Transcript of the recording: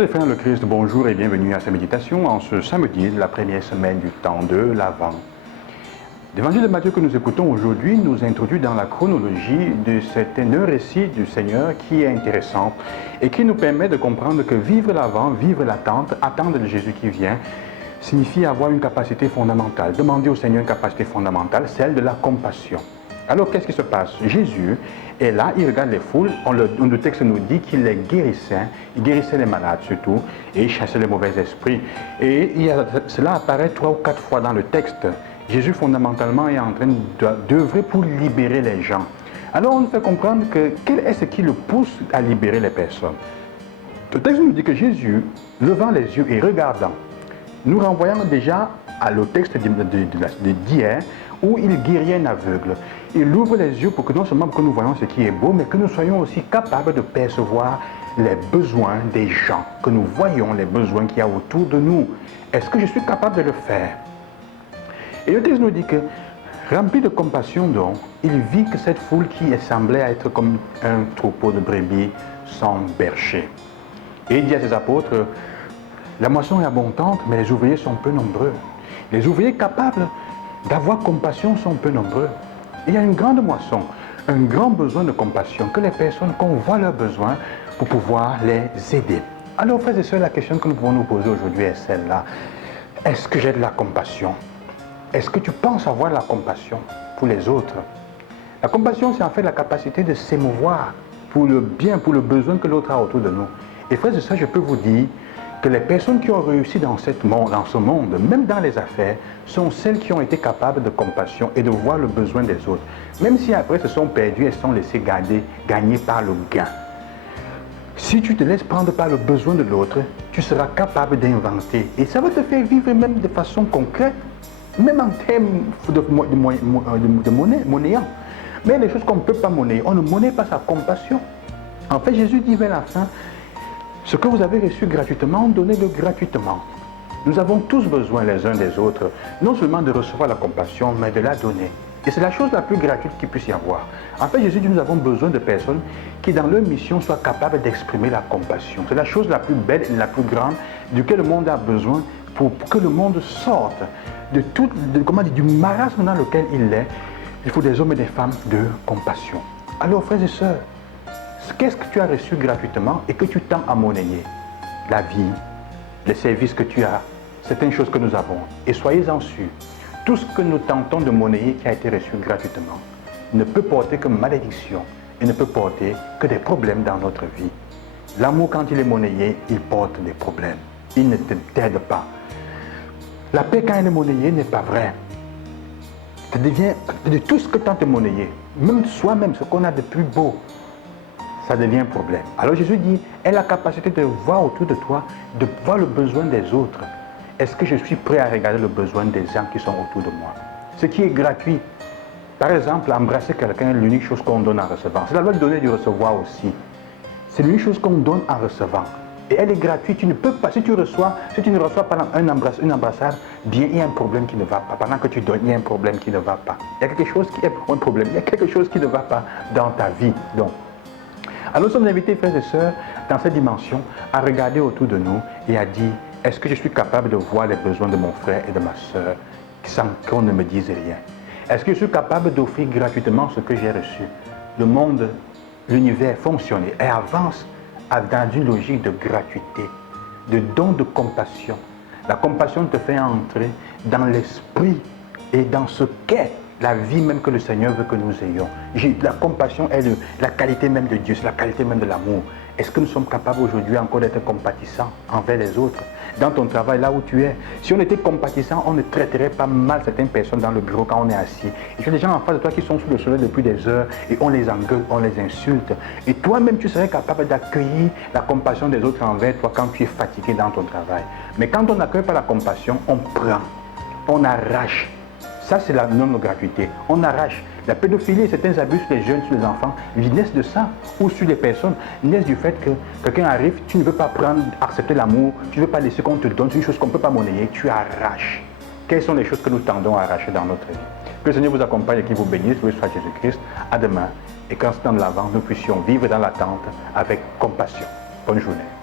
Chers frères le Christ, bonjour et bienvenue à cette méditation en ce samedi de la première semaine du temps de l'Avent. L'évangile de Matthieu que nous écoutons aujourd'hui nous introduit dans la chronologie de un récit du Seigneur qui est intéressant et qui nous permet de comprendre que vivre l'Avent, vivre l'attente, attendre de Jésus qui vient, signifie avoir une capacité fondamentale. Demander au Seigneur une capacité fondamentale, celle de la compassion. Alors, qu'est-ce qui se passe? Jésus est là, il regarde les foules, le texte nous dit qu'il les guérissait, il guérissait les malades surtout, et il chassait les mauvais esprits. Et cela apparaît 3 ou 4 fois dans le texte. Jésus, fondamentalement, est en train d'œuvrer pour libérer les gens. Alors, on nous fait comprendre que quel est ce qui le pousse à libérer les personnes. Le texte nous dit que Jésus, levant les yeux et regardant, nous renvoyons déjà au texte d'hier, où il guérit un aveugle. Il ouvre les yeux pour que non seulement que nous voyons ce qui est beau, mais que nous soyons aussi capables de percevoir les besoins des gens, que nous voyons les besoins qu'il y a autour de nous. Est-ce que je suis capable de le faire? Et le texte nous dit que, rempli de compassion donc, il vit que cette foule qui semblait être comme un troupeau de brebis sans berger. Et il dit à ses apôtres, la moisson est abondante, mais les ouvriers sont peu nombreux. Les ouvriers capables d'avoir compassion sont peu nombreux. Il y a une grande moisson, un grand besoin de compassion, que les personnes, qu'on voit leurs besoins pour pouvoir les aider. Alors, frères et sœurs, la question que nous pouvons nous poser aujourd'hui est celle-là. Est-ce que j'ai de la compassion? Est-ce que tu penses avoir de la compassion pour les autres? La compassion, c'est en fait la capacité de s'émouvoir pour le bien, pour le besoin que l'autre a autour de nous. Et frères et sœurs, je peux vous dire que les personnes qui ont réussi dans ce monde, même dans les affaires, sont celles qui ont été capables de compassion et de voir le besoin des autres. Même si après se sont perdues et se sont laissées gagner par le gain. Si tu te laisses prendre par le besoin de l'autre, tu seras capable d'inventer. Et ça va te faire vivre même de façon concrète, même en termes de monnayant. Mais les choses qu'on ne peut pas monnayer, on ne monnaie pas sa compassion. En fait, Jésus dit vers la fin, ce que vous avez reçu gratuitement, donnez-le gratuitement. Nous avons tous besoin les uns des autres, non seulement de recevoir la compassion, mais de la donner. Et c'est la chose la plus gratuite qu'il puisse y avoir. En fait, Jésus dit, nous avons besoin de personnes qui, dans leur mission, soient capables d'exprimer la compassion. C'est la chose la plus belle et la plus grande duquel le monde a besoin pour que le monde sorte du marasme dans lequel il est. Il faut des hommes et des femmes de compassion. Alors, frères et sœurs, qu'est-ce que tu as reçu gratuitement et que tu tends à monnayer? La vie, les services que tu as, c'est une chose que nous avons. Et soyez-en sûrs, tout ce que nous tentons de monnayer qui a été reçu gratuitement ne peut porter que malédiction et ne peut porter que des problèmes dans notre vie. L'amour, quand il est monnayé, il porte des problèmes. Il ne t'aide pas. La paix, quand elle est monnayée, n'est pas vraie. Ça devient de tout ce que tente de monnayer, même soi-même, ce qu'on a de plus beau, ça devient un problème. Alors Jésus dit, aie la capacité de voir autour de toi, de voir le besoin des autres. Est-ce que je suis prêt à regarder le besoin des gens qui sont autour de moi? Ce qui est gratuit. Par exemple, embrasser quelqu'un est l'unique chose qu'on donne en recevant. C'est la loi de donner et de recevoir aussi. C'est l'unique chose qu'on donne en recevant. Et elle est gratuite. Tu ne peux pas, si tu ne reçois pas une embrassade, bien, il y a un problème qui ne va pas. Pendant que tu donnes, il y a un problème qui ne va pas. Il y a quelque chose qui est un problème. Il y a quelque chose qui ne va pas dans ta vie. Donc, alors nous sommes invités, frères et sœurs, dans cette dimension, à regarder autour de nous et à dire, est-ce que je suis capable de voir les besoins de mon frère et de ma sœur sans qu'on ne me dise rien? Est-ce que je suis capable d'offrir gratuitement ce que j'ai reçu? Le monde, l'univers fonctionne et avance dans une logique de gratuité, de don de compassion. La compassion te fait entrer dans l'esprit et dans ce qu'est la vie même que le Seigneur veut que nous ayons. La compassion est la qualité même de Dieu, c'est la qualité même de l'amour. Est-ce que nous sommes capables aujourd'hui encore d'être compatissants envers les autres? Dans ton travail, là où tu es, si on était compatissant, on ne traiterait pas mal certaines personnes dans le bureau quand on est assis. Et tu as des gens en face de toi qui sont sous le soleil depuis des heures et on les engueule, on les insulte. Et toi-même, tu serais capable d'accueillir la compassion des autres envers toi quand tu es fatigué dans ton travail. Mais quand on n'accueille pas la compassion, on prend, on arrache. Ça, c'est la non-gratuité. On arrache. La pédophilie et certains abus sur les jeunes, sur les enfants, ils naissent de ça. Ou sur les personnes, naissent du fait que quelqu'un arrive, tu ne veux pas accepter l'amour, tu ne veux pas laisser qu'on te donne, c'est une chose qu'on ne peut pas monnayer, tu arraches. Quelles sont les choses que nous tendons à arracher dans notre vie? Que le Seigneur vous accompagne et qu'il vous bénisse, loué soit Jésus-Christ. À demain. Et qu'en ce temps de l'Avent, nous puissions vivre dans l'attente avec compassion. Bonne journée.